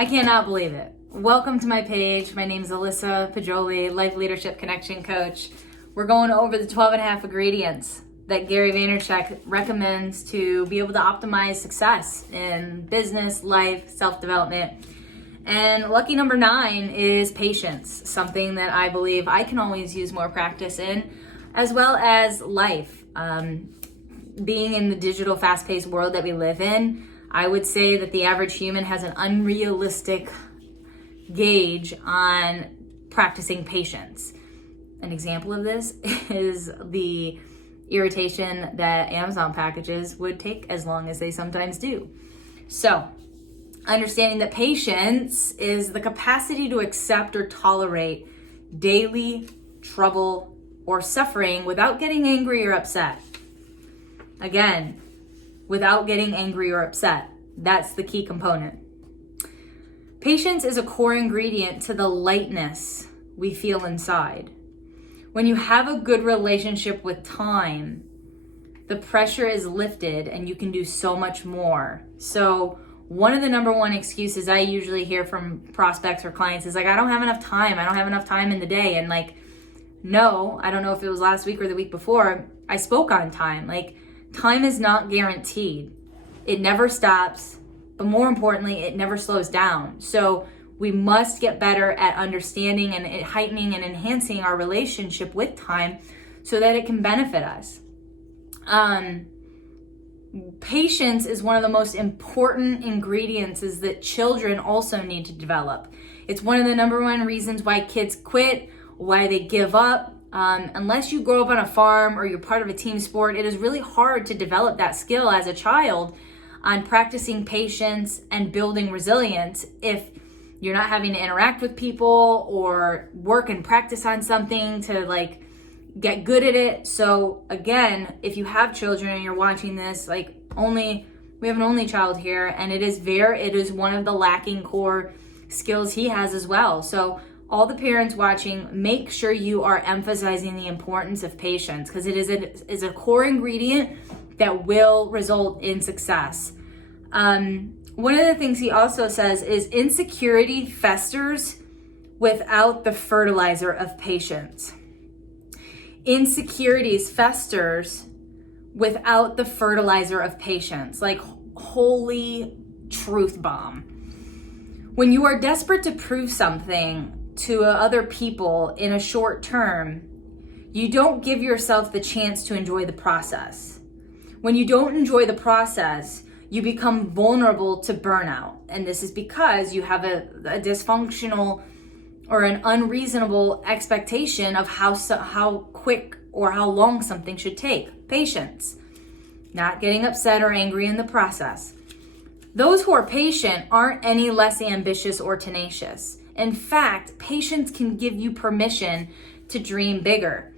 I cannot believe it. Welcome to my page. My name is Alyssa Poggioli, Life Leadership Connection Coach. We're going over the 12 and a half ingredients that Gary Vaynerchuk recommends to be able to optimize success in business, life, self-development. And lucky number 9 is patience, something that I believe I can always use more practice in, as well as life. Being in the digital fast-paced world that we live in, I would say that the average human has an unrealistic gauge on practicing patience. An example of this is the irritation that Amazon packages would take as long as they sometimes do. So, understanding that patience is the capacity to accept or tolerate daily trouble or suffering without getting angry or upset. Again, without getting angry or upset. That's the key component. Patience is a core ingredient to the lightness we feel inside. When you have a good relationship with time, the pressure is lifted and you can do so much more. So one of the number one excuses I usually hear from prospects or clients is like, I don't have enough time. I don't have enough time in the day. And like, no, I don't know if it was last week or the week before, I spoke on time. Like, time is not guaranteed. It never stops, but more importantly, it never slows down. So we must get better at understanding and heightening and enhancing our relationship with time so that it can benefit us. Patience is one of the most important ingredients that children also need to develop. It's one of the number one reasons why kids quit, why they give up. Unless you grow up on a farm or you're part of a team sport, it is really hard to develop that skill as a child on practicing patience and building resilience if you're not having to interact with people or work and practice on something to like get good at it. So again, if you have children and you're watching this, we have an only child here, and it is one of the lacking core skills he has as well. So all the parents watching, make sure you are emphasizing the importance of patience, because it is a core ingredient that will result in success. One of the things he also says is insecurity festers without the fertilizer of patience. Insecurities festers without the fertilizer of patience. Like, holy truth bomb. When you are desperate to prove something to other people in a short term, you don't give yourself the chance to enjoy the process. When you don't enjoy the process, you become vulnerable to burnout. And this is because you have a dysfunctional or an unreasonable expectation of how quick or how long something should take. Patience. Not getting upset or angry in the process. Those who are patient aren't any less ambitious or tenacious. In fact, patience can give you permission to dream bigger.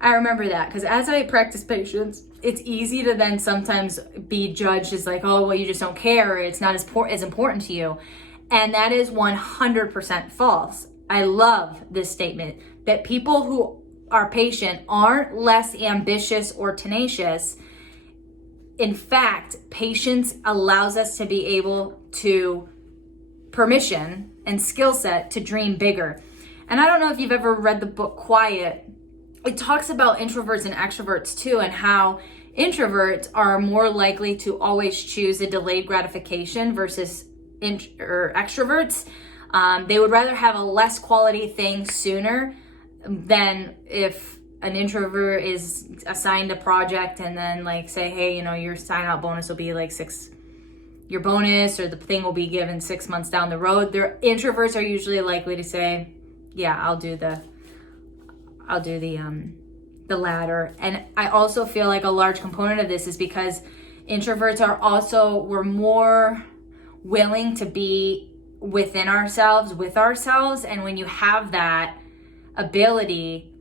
I remember that because as I practice patience, it's easy to then sometimes be judged as like, oh, well, you just don't care, or it's not as important to you. And that is 100% false. I love this statement that people who are patient aren't less ambitious or tenacious. In fact, patience allows us to be able to permission and skill set to dream bigger. And I don't know if you've ever read the book Quiet. It talks about introverts and extroverts too, and how introverts are more likely to always choose a delayed gratification versus extroverts. They would rather have a less quality thing sooner than if an introvert is assigned a project and then like say, hey, your sign out bonus will be like your bonus or the thing will be given 6 months down the road. Their introverts are usually likely to say, yeah, I'll do the latter. And I also feel like a large component of this is because introverts we're more willing to be with ourselves. And when you have that ability,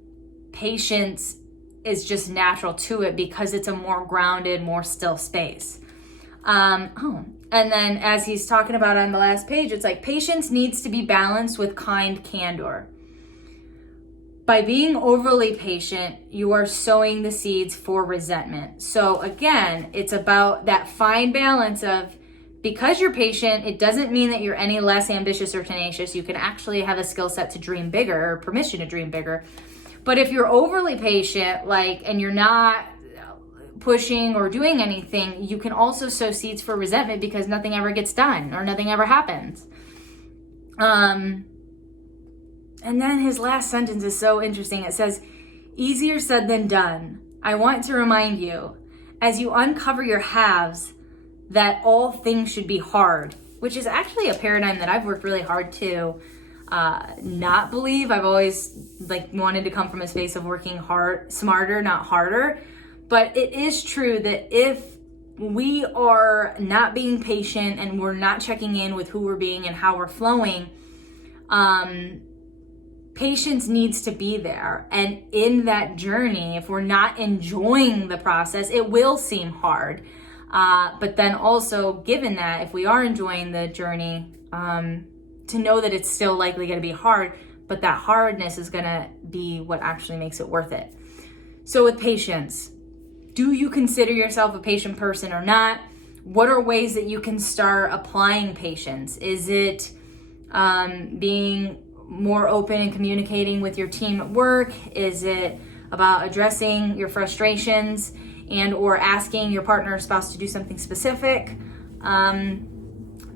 patience is just natural to it because it's a more grounded, more still space. And then as he's talking about on the last page, it's like patience needs to be balanced with kind candor. By being overly patient, you are sowing the seeds for resentment. So again, it's about that fine balance of because you're patient, it doesn't mean that you're any less ambitious or tenacious. You can actually have a skill set to dream bigger, or permission to dream bigger. But if you're overly patient, and you're not pushing or doing anything, you can also sow seeds for resentment because nothing ever gets done or nothing ever happens. And then his last sentence is so interesting. It says, easier said than done. I want to remind you, as you uncover your halves, that all things should be hard, which is actually a paradigm that I've worked really hard to not believe. I've always wanted to come from a space of working hard, smarter, not harder. But it is true that if we are not being patient and we're not checking in with who we're being and how we're flowing, patience needs to be there. And in that journey, if we're not enjoying the process, it will seem hard. But then also, given that, if we are enjoying the journey, to know that it's still likely going to be hard, but that hardness is going to be what actually makes it worth it. So with patience, do you consider yourself a patient person or not? What are ways that you can start applying patience? Is it being more open and communicating with your team at work? Is it about addressing your frustrations and or asking your partner or spouse to do something specific?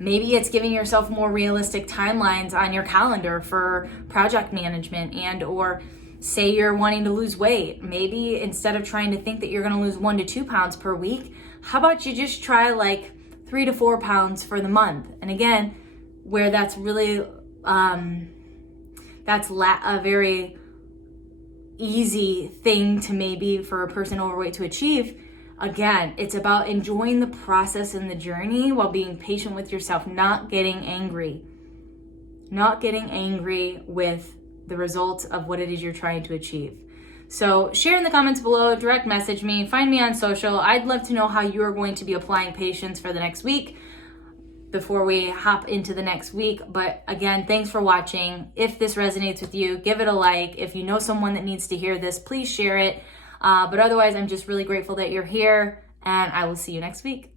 Maybe it's giving yourself more realistic timelines on your calendar for project management, and or say you're wanting to lose weight. Maybe instead of trying to think that you're going to lose 1 to 2 pounds per week, how about you just try 3 to 4 pounds for the month? And again, where that's really, that's a very easy thing to maybe for a person overweight to achieve. Again, it's about enjoying the process and the journey while being patient with yourself, not getting angry with the results of what it is you're trying to achieve. So share in the comments below, direct message me, find me on social. I'd love to know how you're going to be applying patience for the next week before we hop into the next week. But again, thanks for watching. If this resonates with you, give it a like. If you know someone that needs to hear this, please share it. But otherwise, I'm just really grateful that you're here, and I will see you next week.